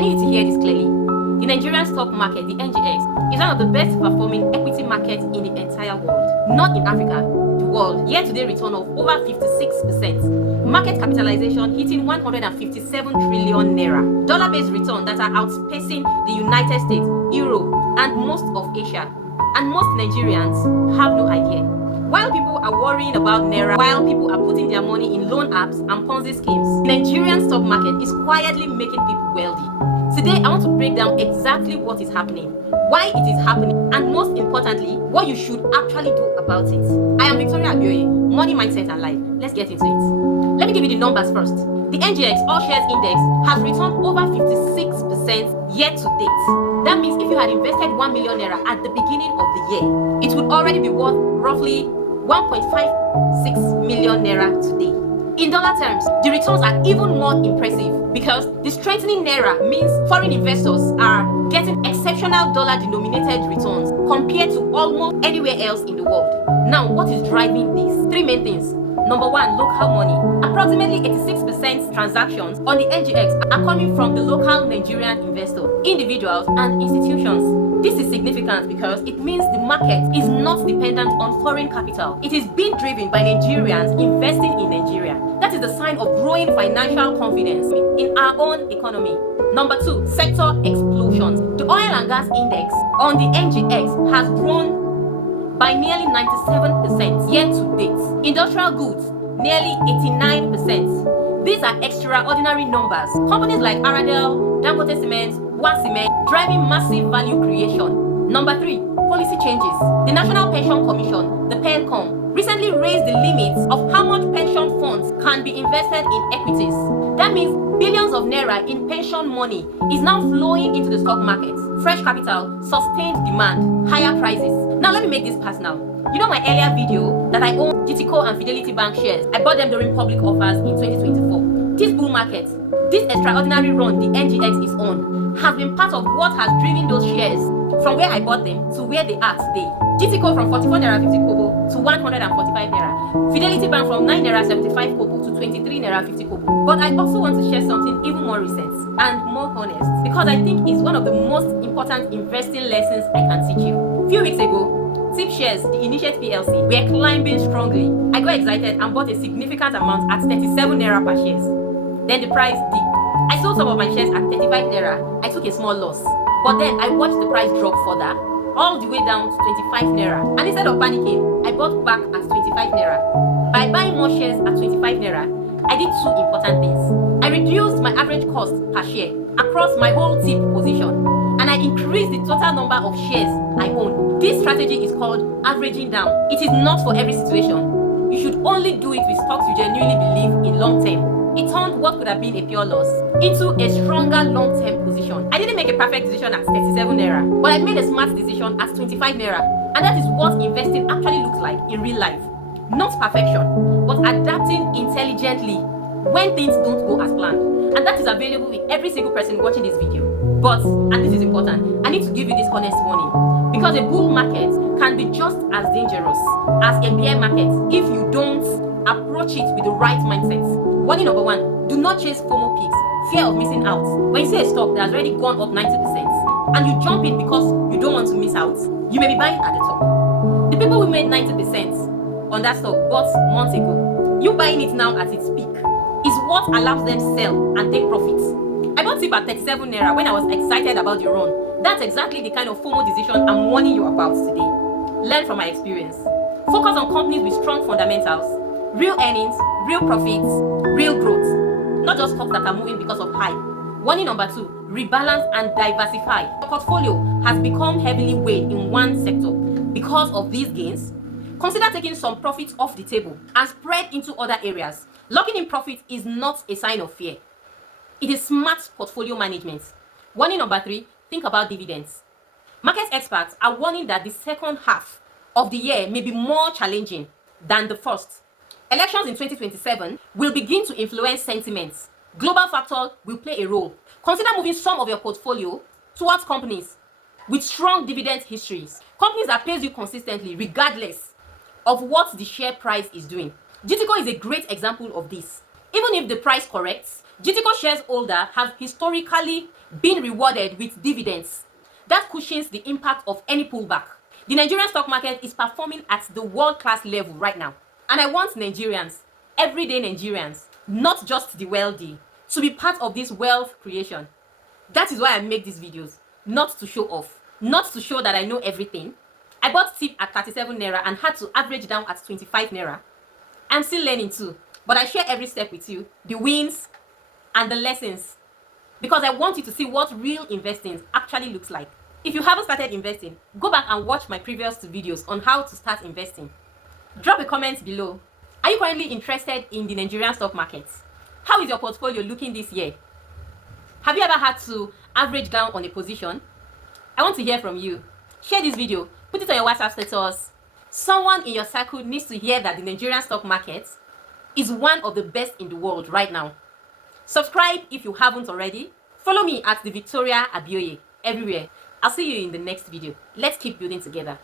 need you to hear this clearly. The Nigerian stock market, the NGX, is one of the best performing equity markets in the entire world. Not in Africa, the world. Year-to-date return of over 56%. Market capitalization hitting 157 trillion naira. Dollar-based return that are outpacing the United States, Europe, and most of Asia. And most Nigerians have no idea. While people are worrying about Naira, while people are putting their money in loan apps and Ponzi schemes, the Nigerian stock market is quietly making people wealthy. Today, I want to break down exactly what is happening, why it is happening, and most importantly, what you should actually do about it. I am Victoria Abioye, Money Mindset and Life. Let's get into it. Let me give you the numbers first. The NGX All Shares Index has returned over 56% year to date. That means if you had invested 1 million naira at the beginning of the year, it would already be worth roughly 1.56 million naira today. In dollar terms, the returns are even more impressive because the strengthening naira means foreign investors are getting exceptional dollar-denominated returns compared to almost anywhere else in the world. Now, what is driving this? Three main things. Number one, local money. Approximately 86% transactions on the NGX are coming from the local Nigerian investor, individuals, and institutions. This is significant because it means the market is not dependent on foreign capital. It is being driven by Nigerians investing in Nigeria. That is the sign of growing financial confidence in our own economy. Number two, sector explosions. The oil and gas index on the NGX has grown by nearly 97% year to date. Industrial goods, nearly 89%. These are extraordinary numbers. Companies like Aradel, Dangote Cement, Cement driving massive value creation. Number three, policy changes. The National Pension Commission, the PENCOM, recently raised the limits of how much pension funds can be invested in equities. That means billions of naira in pension money is now flowing into the stock market. Fresh capital, sustained demand, higher prices. Now let me make this personal. You know my earlier video that I own GTCO and Fidelity Bank shares. I bought them during public offers in 2024. This bull market, this extraordinary run the NGX is on, has been part of what has driven those shares from where I bought them to where they are today. GTCO from 44 naira 50 kobo to 145 naira. Fidelity Bank from 9 naira 75 kobo to 23 naira 50 kobo. But I also want to share something even more recent and more honest because I think it's one of the most important investing lessons I can teach you. A few weeks ago, Tip shares, the Initiate PLC, were climbing strongly. I got excited and bought a significant amount at 37 naira per shares. Then the price dipped. I sold some of my shares at 35 naira. I took a small loss. But then I watched the price drop further, all the way down to 25 naira. And instead of panicking, I bought back at 25 naira. By buying more shares at 25 naira, I did two important things. I reduced my average cost per share across my whole Tip position, and I increased the total number of shares I own. This strategy is called averaging down. It is not for every situation. You should only do it with stocks you genuinely believe in long term. It turned what could have been a pure loss into a stronger long-term position. I didn't make a perfect decision at 37 naira, but I made a smart decision at 25 naira. And that is what investing actually looks like in real life. Not perfection, but adapting intelligently when things don't go as planned. And that is available with every single person watching this video. But, and this is important, I need to give you this honest warning. Because a bull market can be just as dangerous as a bear market if you don't approach it with the right mindset. Warning number one, do not chase FOMO peaks, fear of missing out. When you see a stock that has already gone up 90% and you jump in because you don't want to miss out, you may be buying at the top. The people who made 90% on that stock bought months ago. You buying it now at its peak is what allows them sell and take profits. I bought Tip at 37 naira when I was excited about the run. That's exactly the kind of FOMO decision I'm warning you about today. Learn from my experience. Focus on companies with strong fundamentals, real earnings, real profits, real growth. Not just stocks that are moving because of hype. Warning number two, rebalance and diversify. Your portfolio has become heavily weighed in one sector. Because of these gains, consider taking some profits off the table and spread into other areas. Locking in profit is not a sign of fear. It is smart portfolio management. Warning number three, think about dividends. Market experts are warning that the second half of the year may be more challenging than the first. Elections in 2027 will begin to influence sentiments. Global factors will play a role. Consider moving some of your portfolio towards companies with strong dividend histories. Companies that pays you consistently regardless of what the share price is doing. GTCO is a great example of this. Even if the price corrects, GTCO shareholders have historically been rewarded with dividends. That cushions the impact of any pullback. The Nigerian stock market is performing at the world-class level right now. And I want Nigerians, everyday Nigerians, not just the wealthy, to be part of this wealth creation. That is why I make these videos, not to show off, not to show that I know everything. I bought tip at 37 naira and had to average down at 25 naira. I'm still learning too, but I share every step with you, the wins and the lessons, because I want you to see what real investing actually looks like. If you haven't started investing, go back and watch my previous two videos on how to start investing. Drop a comment below. Are you currently interested in the Nigerian stock market? How is your portfolio looking this year? Have you ever had to average down on a position? I want to hear from you. Share this video, put it on your WhatsApp status. Someone in your circle needs to hear that the Nigerian stock market is one of the best in the world right now. Subscribe if you haven't already. Follow me at the Victoria Abioye everywhere. I'll see you in the next video. Let's keep building together.